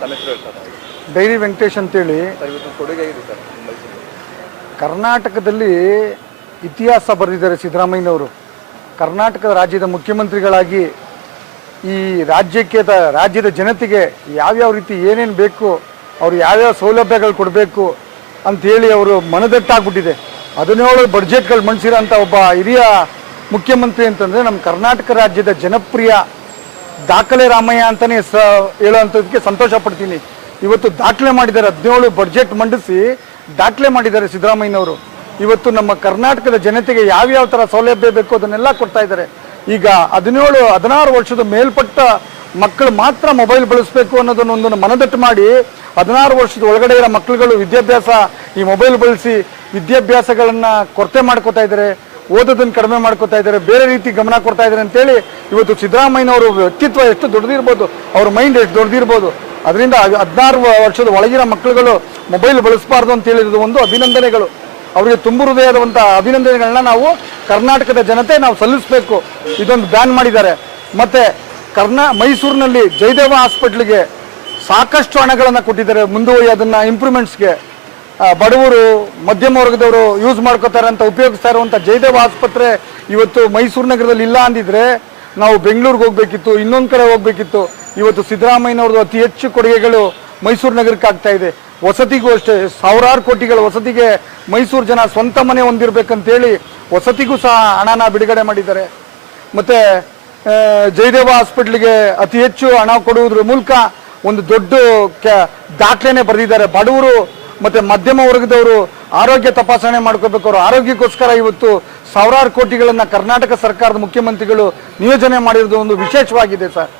ತಮ್ಮ ಹೆಸರು ಹೇಳ್ತಾರೆ ಡೈರಿ ವೆಂಕಟೇಶ್ ಅಂತೇಳಿ. ಸರ್ ಇವತ್ತು ಕೊಡುಗೆ ಇದೆ ಸರ್ ಕರ್ನಾಟಕದಲ್ಲಿ ಇತಿಹಾಸ ಬರೆದಿದ್ದಾರೆ ಸಿದ್ದರಾಮಯ್ಯನವರು. ಕರ್ನಾಟಕದ ರಾಜ್ಯದ ಮುಖ್ಯಮಂತ್ರಿಗಳಾಗಿ ಈ ರಾಜ್ಯದ ಜನತೆಗೆ ಯಾವ್ಯಾವ ರೀತಿ ಏನೇನು ಬೇಕು, ಅವರು ಯಾವ್ಯಾವ ಸೌಲಭ್ಯಗಳು ಕೊಡಬೇಕು ಅಂಥೇಳಿ ಅವರು ಮನದಟ್ಟಾಗ್ಬಿಟ್ಟಿದೆ. 17 ಬಡ್ಜೆಟ್ಗಳು ಮಂಡಿಸಿರೋಂಥ ಒಬ್ಬ ಹಿರಿಯ ಮುಖ್ಯಮಂತ್ರಿ ಅಂತಂದರೆ ನಮ್ಮ ಕರ್ನಾಟಕ ರಾಜ್ಯದ ಜನಪ್ರಿಯ ದಾಖಲೆ ರಾಮಯ್ಯ ಅಂತಲೇ ಹೇಳೋವಂಥದ್ದಕ್ಕೆ ಸಂತೋಷ ಪಡ್ತೀನಿ. ಇವತ್ತು ದಾಖಲೆ ಮಾಡಿದ್ದಾರೆ, 17 ಬಡ್ಜೆಟ್ ಮಂಡಿಸಿ ದಾಖಲೆ ಮಾಡಿದ್ದಾರೆ ಸಿದ್ದರಾಮಯ್ಯನವರು. ಇವತ್ತು ನಮ್ಮ ಕರ್ನಾಟಕದ ಜನತೆಗೆ ಯಾವ್ಯಾವ ಥರ ಸೌಲಭ್ಯ ಬೇಕು ಅದನ್ನೆಲ್ಲ ಕೊಡ್ತಾ ಇದ್ದಾರೆ. ಈಗ 16 ವರ್ಷದ ಮೇಲ್ಪಟ್ಟ ಮಕ್ಕಳು ಮಾತ್ರ ಮೊಬೈಲ್ ಬಳಸಬೇಕು ಅನ್ನೋದನ್ನೊಂದನ್ನು ಮನದಟ್ಟು ಮಾಡಿ 16 ವರ್ಷದ ಒಳಗಡೆ ಇರೋ ಮಕ್ಕಳುಗಳು ಈ ಮೊಬೈಲ್ ಬಳಸಿ ವಿದ್ಯಾಭ್ಯಾಸಗಳನ್ನು ಕೊರತೆ ಮಾಡ್ಕೋತಾ ಇದ್ದಾರೆ, ಓದೋದನ್ನು ಕಡಿಮೆ ಮಾಡ್ಕೋತಾ ಇದ್ದಾರೆ, ಬೇರೆ ರೀತಿ ಗಮನ ಕೊಡ್ತಾ ಇದ್ದಾರೆ ಅಂತೇಳಿ ಇವತ್ತು ಸಿದ್ದರಾಮಯ್ಯನವರು ವ್ಯಕ್ತಿತ್ವ ಎಷ್ಟು ದೊಡ್ಡದಿರ್ಬೋದು, ಅವ್ರ ಮೈಂಡ್ ಎಷ್ಟು ದೊಡ್ಡದಿರ್ಬೋದು. ಅದರಿಂದ 16 ವರ್ಷದ ಒಳಗಿರೋ ಮಕ್ಕಳುಗಳು ಮೊಬೈಲ್ ಬಳಸಬಾರ್ದು ಅಂತ ಹೇಳಿರೋದು ಒಂದು ಅಭಿನಂದನೆಗಳು. ಅವರಿಗೆ ತುಂಬ ಹೃದಯದಂಥ ಅಭಿನಂದನೆಗಳನ್ನ ನಾವು ಕರ್ನಾಟಕದ ಜನತೆ ನಾವು ಸಲ್ಲಿಸಬೇಕು. ಇದೊಂದು ಬ್ಯಾನ್ ಮಾಡಿದ್ದಾರೆ. ಮತ್ತು ಮೈಸೂರಿನಲ್ಲಿ ಜಯದೇವ ಹಾಸ್ಪಿಟ್ಲಿಗೆ ಸಾಕಷ್ಟು ಹಣಗಳನ್ನು ಕೊಟ್ಟಿದ್ದಾರೆ, ಮುಂದುವರಿ ಅದನ್ನು ಇಂಪ್ರೂವ್ಮೆಂಟ್ಸ್ಗೆ. ಬಡವರು ಮಧ್ಯಮ ವರ್ಗದವರು ಯೂಸ್ ಮಾಡ್ಕೋತಾರೆ ಅಂತ ಉಪಯೋಗಿಸ್ತಾ ಇರುವಂಥ ಜಯದೇವ ಆಸ್ಪತ್ರೆ ಇವತ್ತು ಮೈಸೂರು ನಗರದಲ್ಲಿ ಇಲ್ಲ ಅಂದಿದ್ರೆ ನಾವು ಬೆಂಗಳೂರಿಗೆ ಹೋಗ್ಬೇಕಿತ್ತು, ಇನ್ನೊಂದು ಕಡೆ ಹೋಗ್ಬೇಕಿತ್ತು. ಇವತ್ತು ಸಿದ್ದರಾಮಯ್ಯನವ್ರದ್ದು ಅತಿ ಹೆಚ್ಚು ಕೊಡುಗೆಗಳು ಮೈಸೂರು ನಗರಕ್ಕೆ ಆಗ್ತಾ ಇದೆ. ವಸತಿಗೂ ಅಷ್ಟೇ ಸಾವಿರಾರು ಕೋಟಿಗಳ ವಸತಿಗೆ ಮೈಸೂರು ಜನ ಸ್ವಂತ ಮನೆ ಹೊಂದಿರಬೇಕಂತೇಳಿ ವಸತಿಗೂ ಸಹ ಹಣನ ಬಿಡುಗಡೆ ಮಾಡಿದ್ದಾರೆ. ಮತ್ತು ಜಯದೇವ ಹಾಸ್ಪಿಟ್ಲಿಗೆ ಅತಿ ಹೆಚ್ಚು ಹಣ ಕೊಡುವುದ್ರ ಮೂಲಕ ಒಂದು ದೊಡ್ಡ ದಾಖಲೆನೇ ಬರೆದಿದ್ದಾರೆ. ಬಡವರು ಮತ್ತು ಮಧ್ಯಮ ವರ್ಗದವರು ಆರೋಗ್ಯ ತಪಾಸಣೆ ಮಾಡ್ಕೋಬೇಕು, ಅವರು ಆರೋಗ್ಯಕ್ಕೋಸ್ಕರ ಇವತ್ತು ಸಾವಿರಾರು ಕೋಟಿಗಳನ್ನು ಕರ್ನಾಟಕ ಸರ್ಕಾರದ ಮುಖ್ಯಮಂತ್ರಿಗಳು ನಿಯೋಜನೆ ಮಾಡಿರೋದು ಒಂದು ವಿಶೇಷವಾಗಿದೆ ಸರ್.